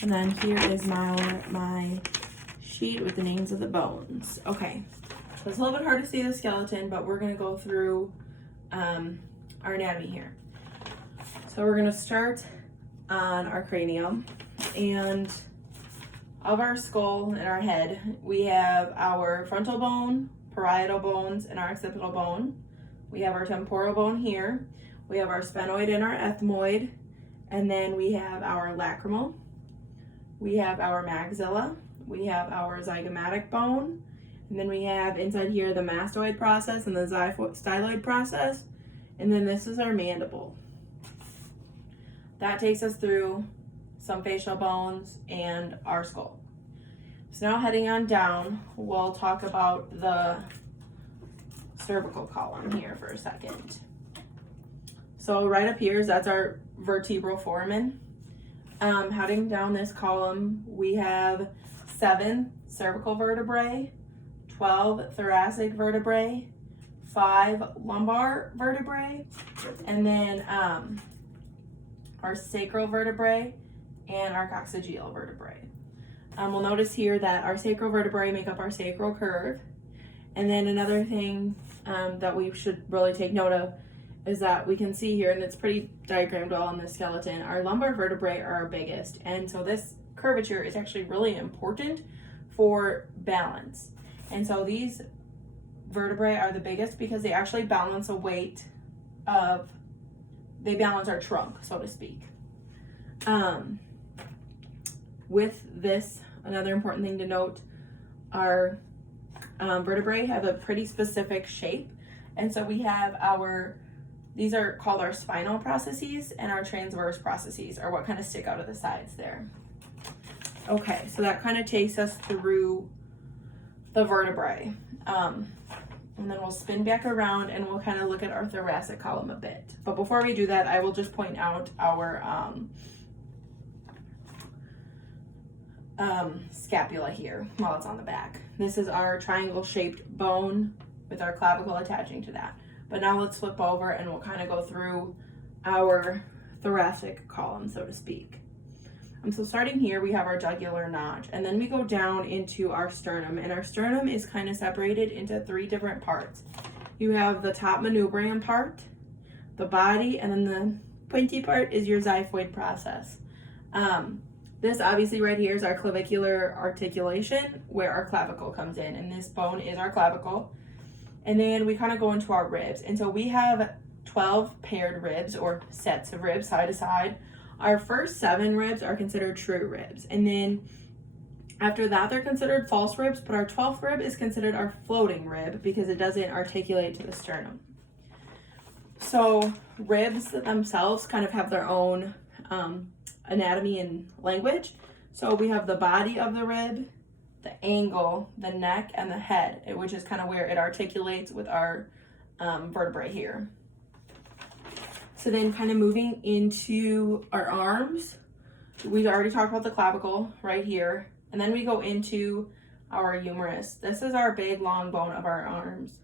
And then here is my sheet with the names of the bones. Okay, so it's a little bit hard to see the skeleton, but we're gonna go through our anatomy here. So we're gonna start on our cranium, and of our skull and our head, we have our frontal bone, parietal bones, and our occipital bone. We have our temporal bone here. We have our sphenoid and our ethmoid, and then we have our lacrimal. We have our maxilla. We have our zygomatic bone, and then we have inside here the mastoid process and the styloid process, and then this is our mandible. That takes us through some facial bones and our skull. So now heading on down, we'll talk about the cervical column here for a second. So right up here, that's our vertebral foramen. Heading down this column, we have 7 cervical vertebrae, 12 thoracic vertebrae, 5 lumbar vertebrae, and then our sacral vertebrae and our coccygeal vertebrae. We'll notice here that our sacral vertebrae make up our sacral curve. And then another thing that we should really take note of is that we can see here, and it's pretty diagrammed well on the skeleton, our lumbar vertebrae are our biggest. And so this curvature is actually really important for balance. And so these vertebrae are the biggest because they actually balance a weight of, they balance our trunk, so to speak. With this, another important thing to note, our vertebrae have a pretty specific shape. And so we have these are called our spinal processes, and our transverse processes are what kind of stick out of the sides there. Okay, so that kind of takes us through the vertebrae. And then we'll spin back around and we'll kind of look at our thoracic column a bit. But before we do that, I will just point out our scapula here while it's on the back. This is our triangle shaped bone with our clavicle attaching to that. But now let's flip over and we'll kind of go through our thoracic column, so to speak. So starting here, we have our jugular notch, and then we go down into our sternum, and our sternum is kind of separated into 3 different parts. You have the top manubrium part, the body, and then the pointy part is your xiphoid process. This obviously right here is our clavicular articulation, where our clavicle comes in, and this bone is our clavicle. And then we kind of go into our ribs, and so we have 12 paired ribs, or sets of ribs side to side. Our first 7 ribs are considered true ribs, and then after that they're considered false ribs, but our 12th rib is considered our floating rib because it doesn't articulate to the sternum. So ribs themselves kind of have their own anatomy and language. So we have the body of the rib, the angle, the neck, and the head, which is kind of where it articulates with our vertebrae here. So then kind of moving into our arms, we already talked about the clavicle right here. And then we go into our humerus. This is our big long bone of our arms.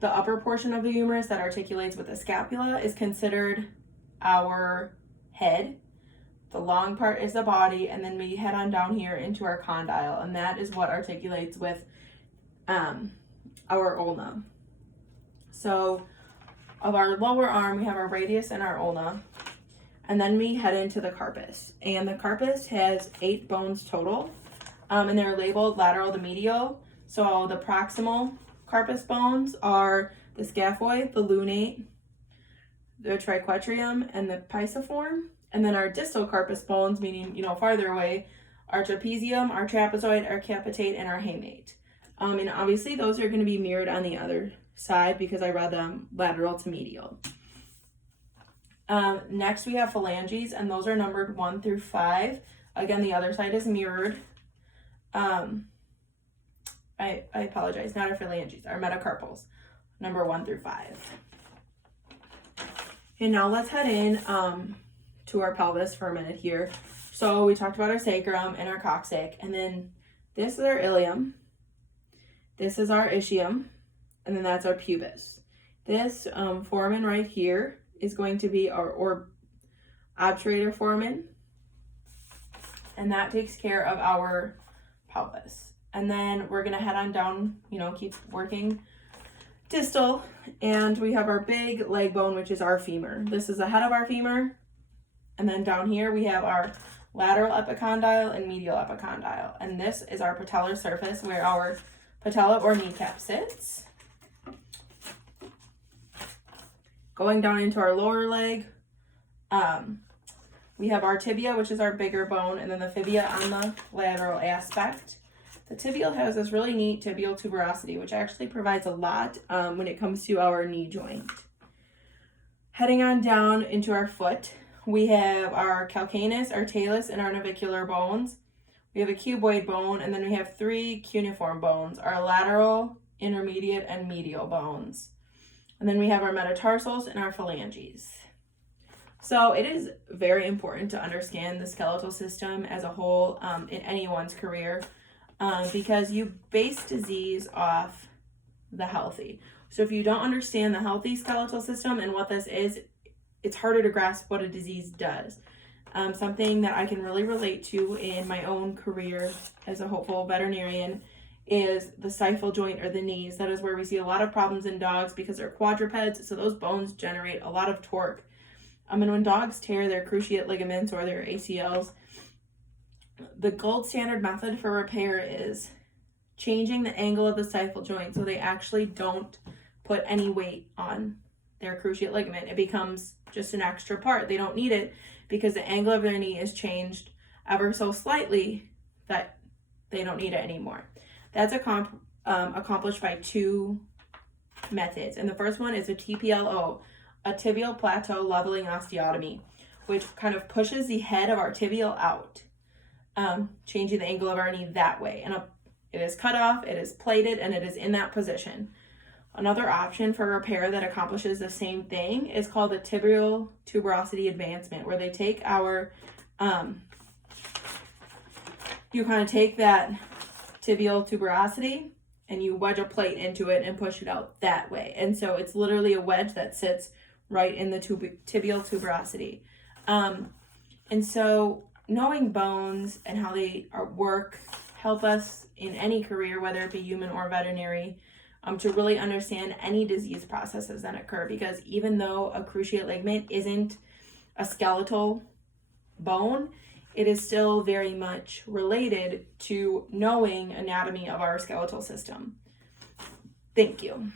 The upper portion of the humerus that articulates with the scapula is considered our head. The long part is the body, and then we head on down here into our condyle, and that is what articulates with our ulna. So of our lower arm, we have our radius and our ulna, and then we head into the carpus. And the carpus has 8 bones total, and they're labeled lateral to medial. So the proximal carpus bones are the scaphoid, the lunate, the triquetrium, and the pisiform. And then our distal carpus bones, meaning, farther away, our trapezium, our trapezoid, our capitate, and our hamate. And obviously those are going to be mirrored on the other side because I read them lateral to medial. Next we have phalanges, and those are numbered 1 through 5. Again, the other side is mirrored. I apologize, not our phalanges, our metacarpals, number 1 through 5. And now let's head in to our pelvis for a minute here. So we talked about our sacrum and our coccyx, and then this is our ilium, this is our ischium, and then that's our pubis. This foramen right here is going to be our obturator foramen. and that takes care of our pelvis. And then we're gonna head on down, keep working distal, and we have our big leg bone, which is our femur. This is the head of our femur, and then down here we have our lateral epicondyle and medial epicondyle, and this is our patellar surface where our patella or kneecap sits. Going down into our lower leg, we have our tibia, which is our bigger bone, and then the fibia on the lateral aspect. The tibial has this really neat tibial tuberosity, which actually provides a lot when it comes to our knee joint. Heading on down into our foot, we have our calcaneus, our talus, and our navicular bones. We have a cuboid bone, and then we have 3 cuneiform bones, our lateral, intermediate, and medial bones. And then we have our metatarsals and our phalanges. So it is very important to understand the skeletal system as a whole in anyone's career because you base disease off the healthy. So if you don't understand the healthy skeletal system and what this is, it's harder to grasp what a disease does. Something that I can really relate to in my own career as a hopeful veterinarian is the stifle joint or the knees. That is where we see a lot of problems in dogs because they're quadrupeds, so those bones generate a lot of torque. And when dogs tear their cruciate ligaments or their ACLs, the gold standard method for repair is changing the angle of the stifle joint so they actually don't put any weight on their cruciate ligament. It becomes just an extra part. They don't need it because the angle of their knee is changed ever so slightly that they don't need it anymore. That's accomplished by 2 methods. And the first one is a TPLO, a tibial plateau leveling osteotomy, which kind of pushes the head of our tibial out, changing the angle of our knee that way. And it is cut off, it is plated, and it is in that position. Another option for repair that accomplishes the same thing is called a tibial tuberosity advancement, where they take our, you kind of take that tibial tuberosity and you wedge a plate into it and push it out that way. And so it's literally a wedge that sits right in the tibial tuberosity. And so knowing bones and how they work help us in any career, whether it be human or veterinary, to really understand any disease processes that occur, because even though a cruciate ligament isn't a skeletal bone, it is still very much related to knowing anatomy of our skeletal system. Thank you.